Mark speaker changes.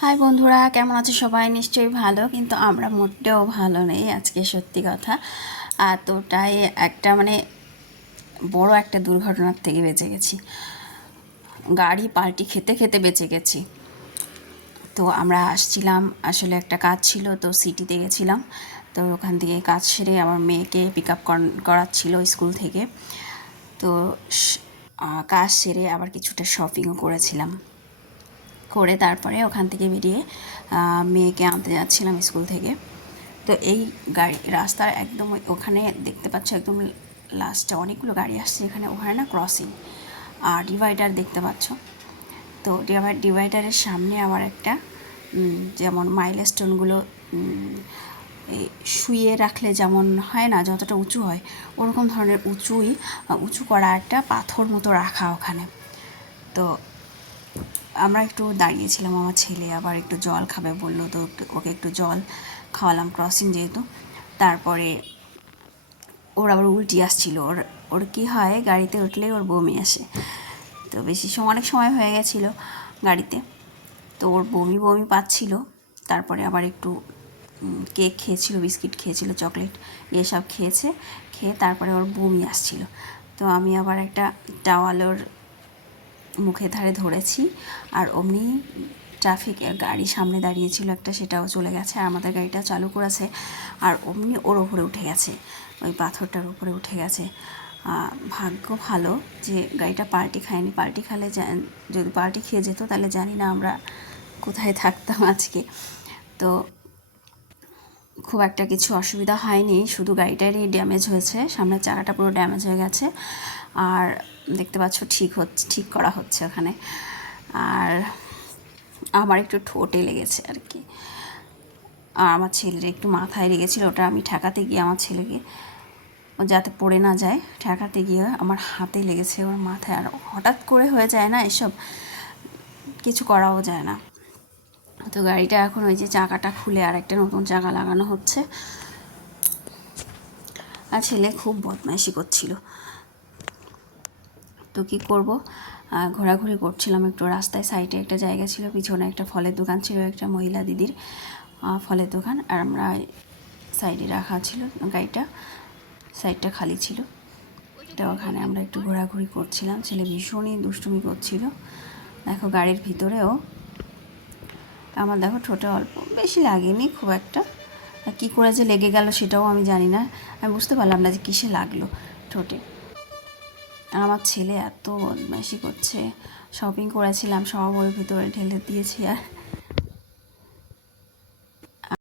Speaker 1: High বন্ধুরা, কেমন আছে সবাই? নিশ্চয়ই ভালো, কিন্তু আমরা মোটেও ভালো নেই আজকে, সত্যি কথা। আর তোটাই একটা মানে বড় একটা দুর্ঘটনার থেকে বেঁচে গেছি। গাড়ি পাল্টি খেতে খেতে বেঁচে গেছি। তো আমরা আসছিলাম, আসলে একটা কাজ ছিল, তো সিটিতে গেছিলাম। তো ওখান থেকে কাজ সেরে আমার মেয়েকে পিক আপ করাচ্ছিল স্কুল থেকে। তো কাজ সেরে আবার কিছুটা শপিংও করেছিলাম। করে তারপরে ওখান থেকে বেরিয়ে মেয়েকে আনতে যাচ্ছিলাম স্কুল থেকে। তো এই গাড়ি, রাস্তার একদম ওখানে দেখতে পাচ্ছ একদম লাস্টে অনেকগুলো গাড়ি আসছে, এখানে ওখানে না ক্রসিং আর ডিভাইডার দেখতে পাচ্ছ। তো ডিভাই ডিভাইডারের সামনে আবার একটা যেমন মাইলস্টোনগুলো শুয়ে রাখলে যেমন হয় না, যতটা উঁচু হয়, ওরকম ধরনের উঁচুই উঁচু করা একটা পাথর মতো রাখা ওখানে। তো আমরা একটু দাঁড়িয়েছিলাম, আমার ছেলে আবার একটু জল খাবে, বলল তো ওকে একটু জল খাওয়ালাম ক্রসিং যেহেতু। তারপরে ওর আবার উল্টি আসছিল, ওর ওর কী হয়, গাড়িতে উঠলেই ওর বমি আসে। তো বেশি সময়, অনেক সময় হয়ে গেছিল গাড়িতে। তো ওর বমি বমি পাচ্ছিল, তারপরে আবার একটু কেক খেয়েছিল, বিস্কিট খেয়েছিল, চকলেট এসব খেয়েছে, খেয়ে তারপরে ওর বমি আসছিল। তো আমি আবার একটা টাওয়াল ওর মুখে ধারে ধরেছি। আর অমনি ট্রাফিক গাড়ি সামনে দাঁড়িয়েছিল একটা, সেটাও চলে গেছে। আর আমাদের গাড়িটা চালু করেছে। আর অমনি ওর ওপরে উঠে গেছে। ওই পাথরটার উপরে উঠে গেছে। ভাগ্য ভালো যে গাড়িটা পার্টি খায়নি। পার্টি খালে যদি পার্টি খেয়ে যেত, তাহলে জানি না আমরা কোথায় থাকতাম আজকে। তো খুব একটা কিছু অসুবিধা হয়নি। শুধু গাড়িটারই ড্যামেজ হয়েছে। সামনের চাকাটা পুরো ড্যামেজ হয়ে গেছে। আর দেখতে পাচ্ছ ঠিক হচ্ছে ঠিক করা হচ্ছে ওখানে। আর আমার একটু ঠোঁটে লেগেছে আর কি। আর আমার ছেলের একটু মাথায় লেগেছিল, ওটা আমি ঠেকাতে গিয়ে আমার ছেলেকে, ও যাতে পড়ে না যায়, ঠেকাতে গিয়ে আমার হাতে লেগেছে ওর মাথায়। আর হঠাৎ করে হয়ে যায় না এসব? কিছু করাও যায় না। তো গাড়িটা এখন ওই যে চাকাটা খুলে আর একটা নতুন চাকা লাগানো হচ্ছে। আর ছেলে খুব বদমাইশি করছিল। তো কী করব? ঘোরাঘুরি করছিলাম একটু রাস্তায় সাইডে একটা জায়গা ছিল, পিছনে একটা ফলের দোকান ছিল, একটা মহিলা দিদির ফলের দোকান। আর আমরা সাইডে রাখা ছিল গাড়িটা সাইডটা খালি ছিল। তো ওখানে আমরা একটু ঘোরাঘুরি করছিলাম। ছেলে ভীষণই দুষ্টুমি করছিল। দেখো গাড়ির ভিতরেও আমার দেখো ঠোঁটে অল্প বেশি লাগেনি খুব একটা। কি করে যে লেগে গেল সেটাও আমি জানি না। আমি বুঝতে পারলাম না যে কিসে লাগল ঠোঁটে। আমার ছেলে এত বদমাইশি করছে। শপিং করেছিলাম, সব ওর ভিতরে ঢেলে দিয়েছি আর